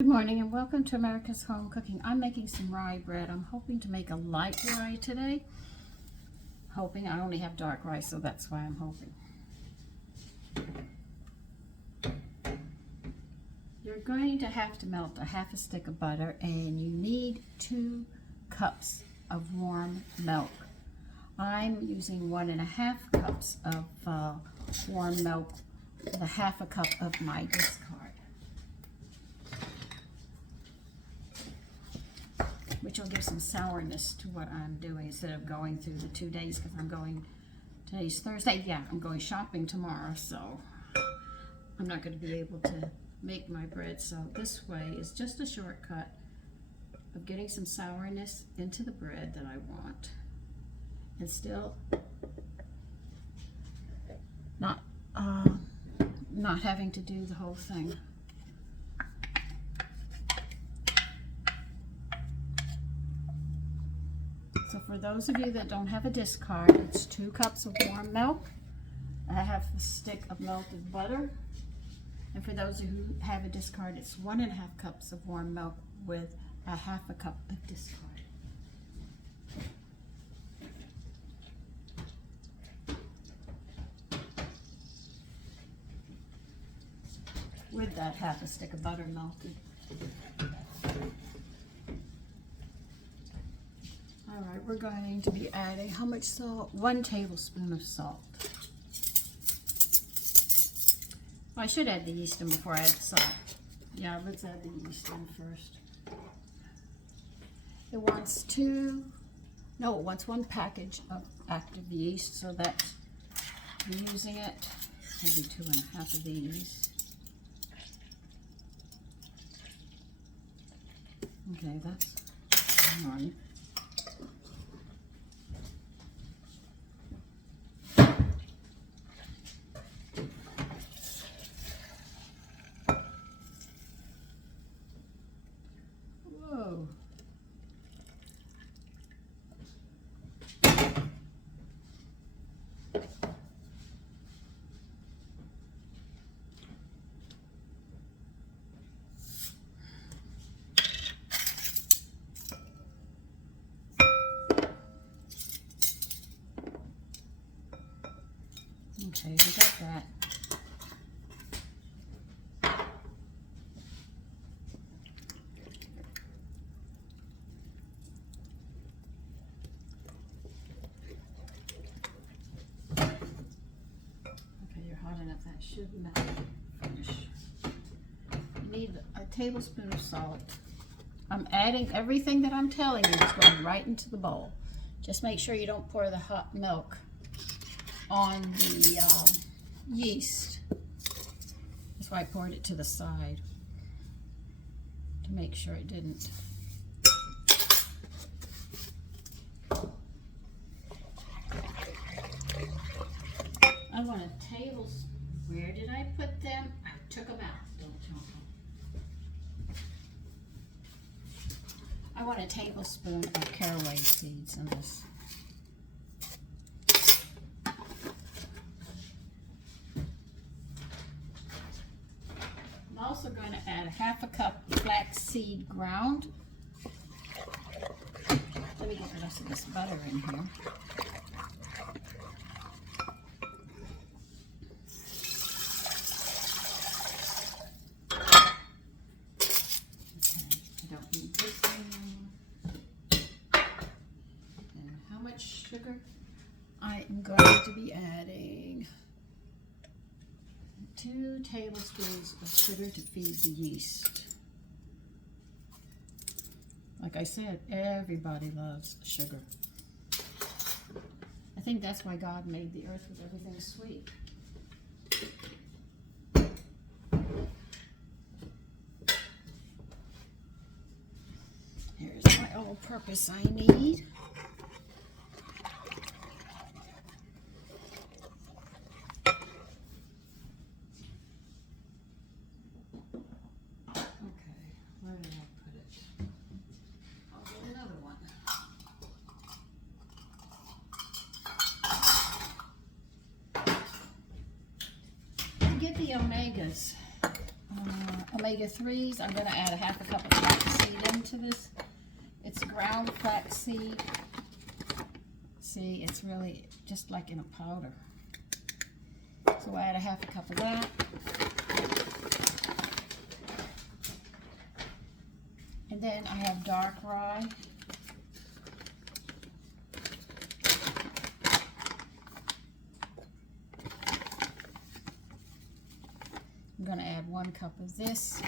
Good morning and welcome to America's Home Cooking. I'm making some rye bread. I'm hoping to make a light rye today. I only have dark rye, so that's why I'm hoping. You're going to have to melt a half a stick of butter, and you need 2 cups of warm milk. I'm using 1.5 cups of warm milk with a half a cup of my discard, which will give some sourness to what I'm doing instead of going through the 2 days, because today's Thursday. Yeah, I'm going shopping tomorrow, so I'm not going to be able to make my bread. So this way is just a shortcut of getting some sourness into the bread that I want, and still not having to do the whole thing. So for those of you that don't have a discard, it's 2 cups of warm milk, a half a stick of melted butter. And for those who have a discard, it's 1.5 cups of warm milk with a half a cup of discard. With that half a stick of butter melted. All right, we're going to be adding how much salt? 1 tablespoon of salt. Well, I should add the yeast in before I add the salt. Yeah, let's add the yeast in first. It wants 1 package of active yeast, so that's, I'm using it, maybe 2.5 of these. Okay, that's 1. Whoa. Okay, we got that. Okay, you're hot enough. That should melt. Finish. You need a tablespoon of salt. I'm adding everything that I'm telling you. It's going right into the bowl. Just make sure you don't pour the hot milk on the yeast. That's why I poured it to the side, to make sure it didn't. I want a tablespoon. Where did I put them? I took them out. Don't tell me. I want a tablespoon of caraway seeds in this. I'm also going to add a half a cup flaxseed ground. Let me get the rest of this butter in here. Sugar. I am going to be adding 2 tablespoons of sugar to feed the yeast. Like I said, everybody loves sugar. I think that's why God made the earth with everything sweet. Here's my all-purpose I need. Get the omegas. omega-3s. I'm going to add a half a cup of flaxseed into this. It's ground flaxseed. See, it's really just like in a powder. So I add a half a cup of that. And then I have dark rye. I'm going to add 1 cup of this.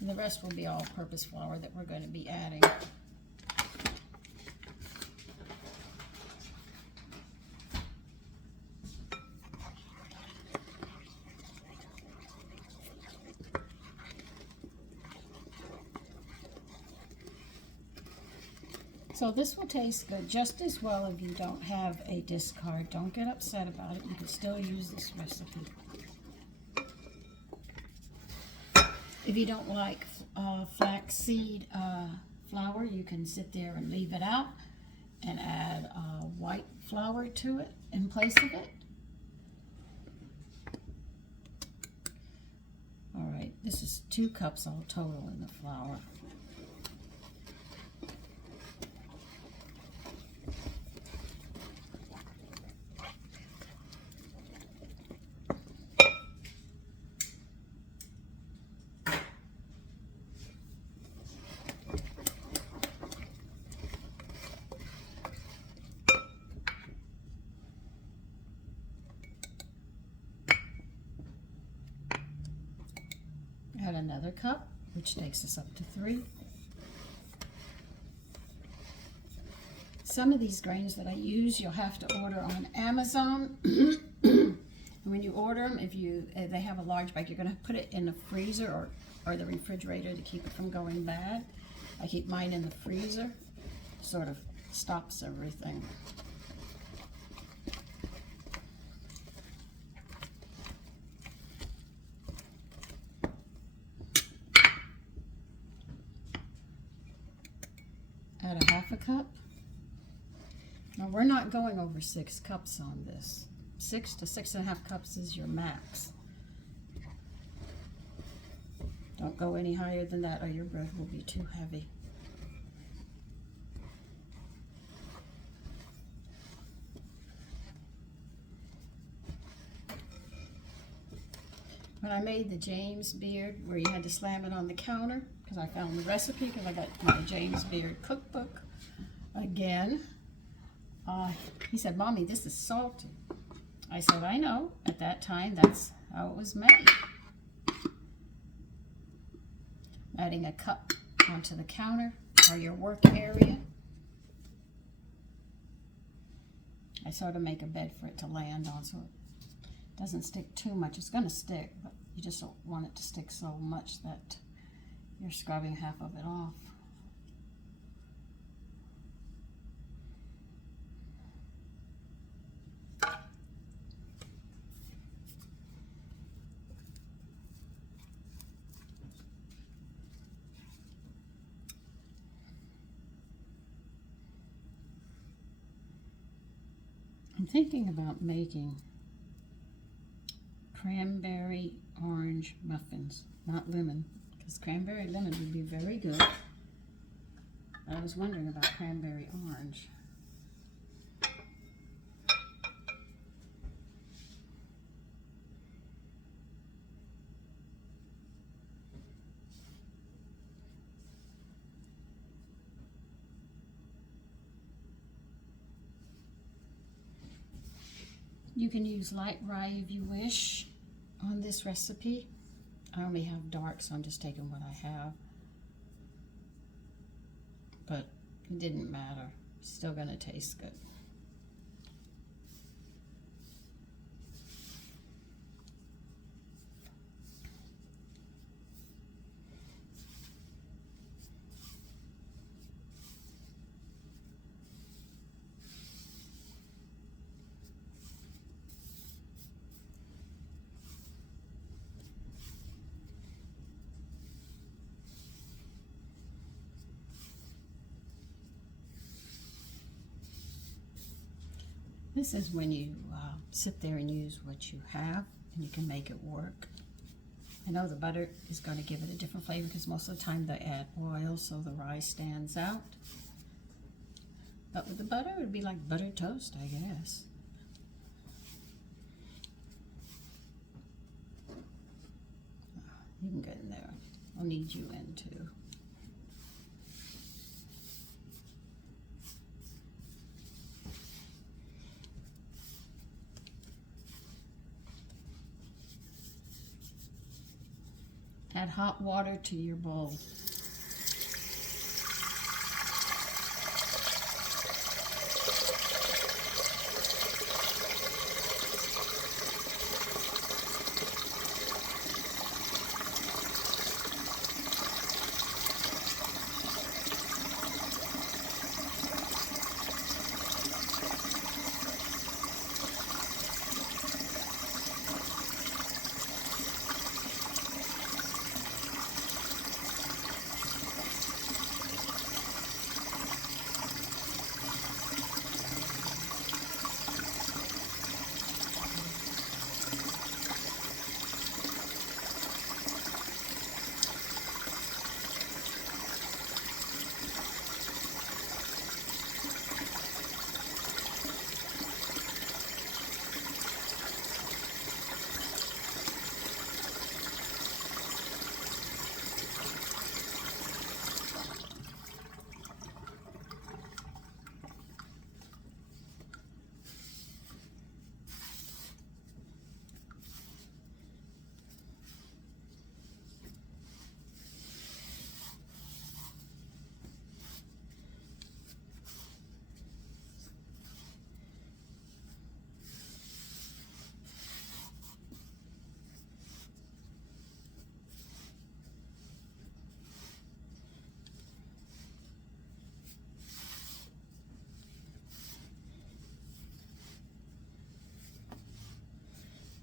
And the rest will be all-purpose flour that we're going to be adding. So this will taste good just as well if you don't have a discard. Don't get upset about it. You can still use this recipe. If you don't like flaxseed flour, you can sit there and leave it out and add white flour to it in place of it. All right, this is 2 cups all total in the flour. Add another cup, which takes us up to 3. Some of these grains that I use, you'll have to order on Amazon. When you order them, if they have a large bag, you're going to put it in the freezer or the refrigerator to keep it from going bad. I keep mine in the freezer. Sort of stops everything. Add a half a cup. Now we're not going over 6 cups on this. 6 to 6.5 cups is your max. Don't go any higher than that or your bread will be too heavy. When I made the James Beard, where you had to slam it on the counter, because I found the recipe, because I got my James Beard cookbook again. He said, "Mommy, this is salty." I said, "I know. At that time, that's how it was made." Adding a cup onto the counter or your work area. I sort of make a bed for it to land on so it doesn't stick too much. It's going to stick, but you just don't want it to stick so much that you're scrubbing half of it off. I'm thinking about making cranberry orange muffins, not lemon, because cranberry lemon would be very good. I was wondering about cranberry orange. You can use light rye if you wish on this recipe. I only have dark, so I'm just taking what I have. But it didn't matter. It's still going to taste good. This is when you sit there and use what you have, and you can make it work. I know the butter is going to give it a different flavor because most of the time they add oil so the rye stands out. But with the butter, it would be like buttered toast, I guess. You can get in there. I'll need you in too. Add hot water to your bowl.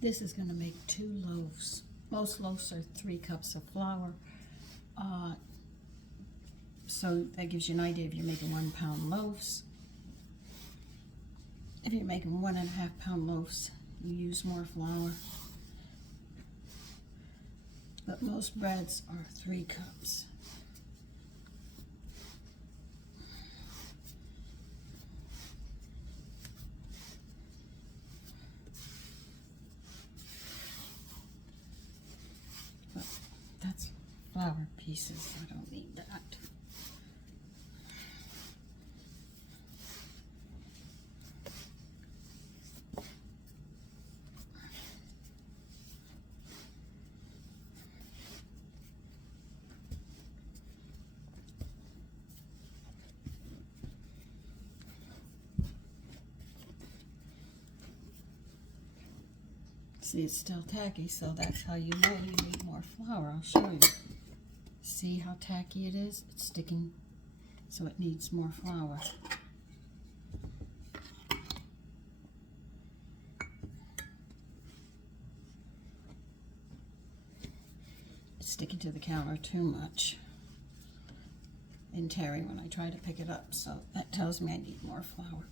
This is going to make 2 loaves. Most loaves are 3 cups of flour. So that gives you an idea if you're making 1 pound loaves. If you're making 1.5 pound loaves, you use more flour. But most breads are 3 cups. That's flour pieces. I don't need that. See, it's still tacky, so that's how you know you need more flour. I'll show you. See how tacky it is? It's sticking, so it needs more flour. It's sticking to the counter too much and tearing when I try to pick it up, so that tells me I need more flour.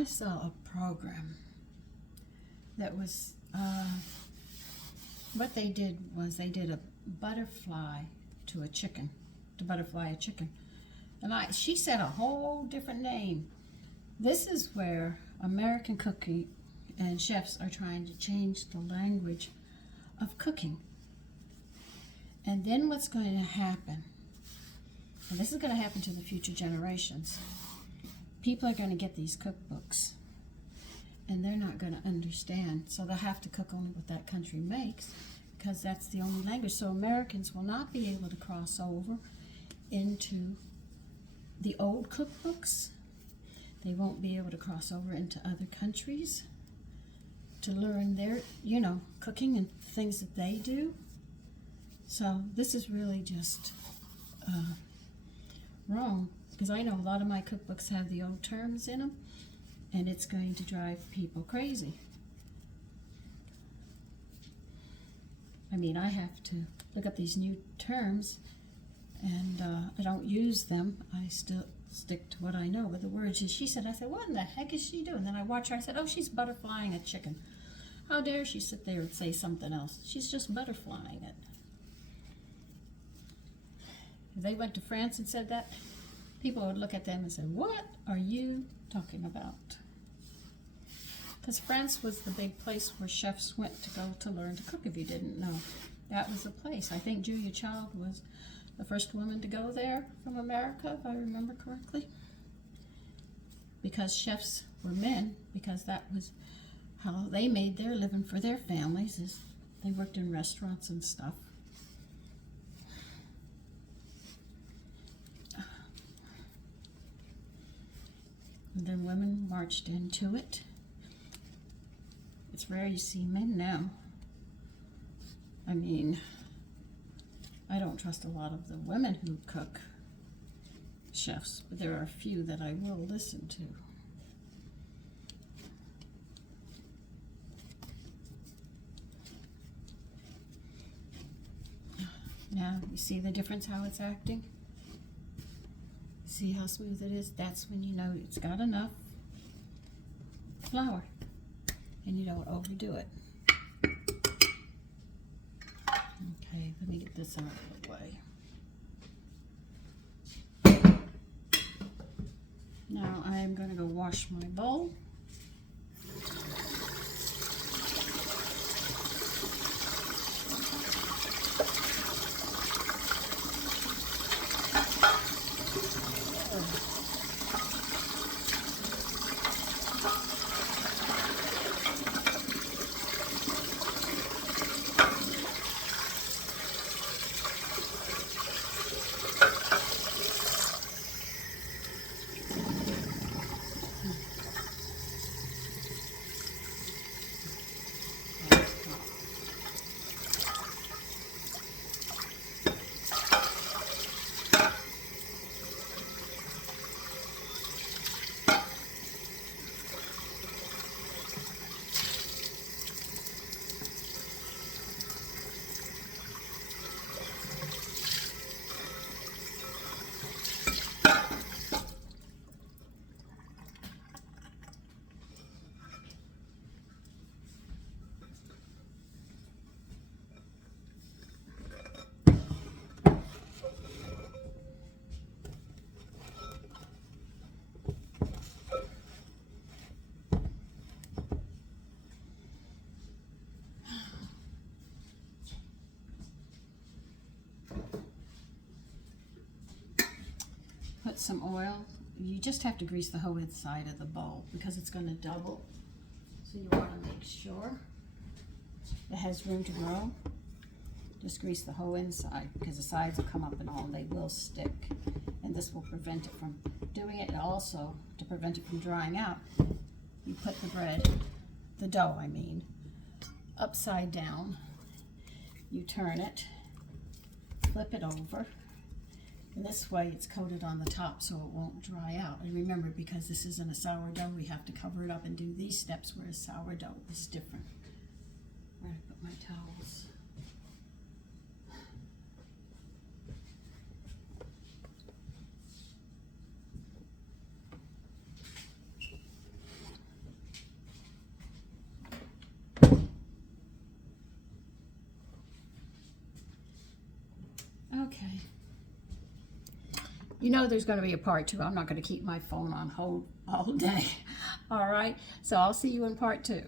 I saw a program that was, what they did was they did a butterfly to a chicken, to butterfly a chicken. And she said a whole different name. This is where American cooking and chefs are trying to change the language of cooking. And then what's going to happen, and this is going to happen to the future generations, people are going to get these cookbooks and they're not going to understand. So they'll have to cook only what that country makes because that's the only language. So Americans will not be able to cross over into the old cookbooks. They won't be able to cross over into other countries to learn their, cooking and things that they do. So this is really just wrong, because I know a lot of my cookbooks have the old terms in them, and it's going to drive people crazy. I mean, I have to look up these new terms, and I don't use them. I still stick to what I know. But the words she said, I said, what in the heck is she doing? Then I watch her, I said, oh, she's butterflying a chicken. How dare she sit there and say something else? She's just butterflying it. If they went to France and said that, people would look at them and say, what are you talking about? Because France was the big place where chefs went to go to learn to cook, if you didn't know. That was the place. I think Julia Child was the first woman to go there from America, if I remember correctly. Because chefs were men, because that was how they made their living for their families, is they worked in restaurants and stuff. And then women marched into it. It's rare you see men now. I mean, I don't trust a lot of the women who cook, chefs, but there are a few that I will listen to. Now, you see the difference how it's acting? See how smooth it is? That's when you know it's got enough flour and you don't overdo it. Okay, let me get this out of the way. Now I am going to go wash my bowl. Put some oil. You just have to grease the whole inside of the bowl because it's going to double. So you want to make sure it has room to grow. Just grease the whole inside because the sides will come up and all, and they will stick. And this will prevent it from doing it. And also, to prevent it from drying out, you put the bread, the dough I mean, upside down. You turn it, flip it over. And this way it's coated on the top so it won't dry out. And remember, because this isn't a sourdough, we have to cover it up and do these steps, whereas sourdough is different. Where did I put my towels? You know there's going to be a part 2. I'm not going to keep my phone on hold all day. All right, so I'll see you in part 2.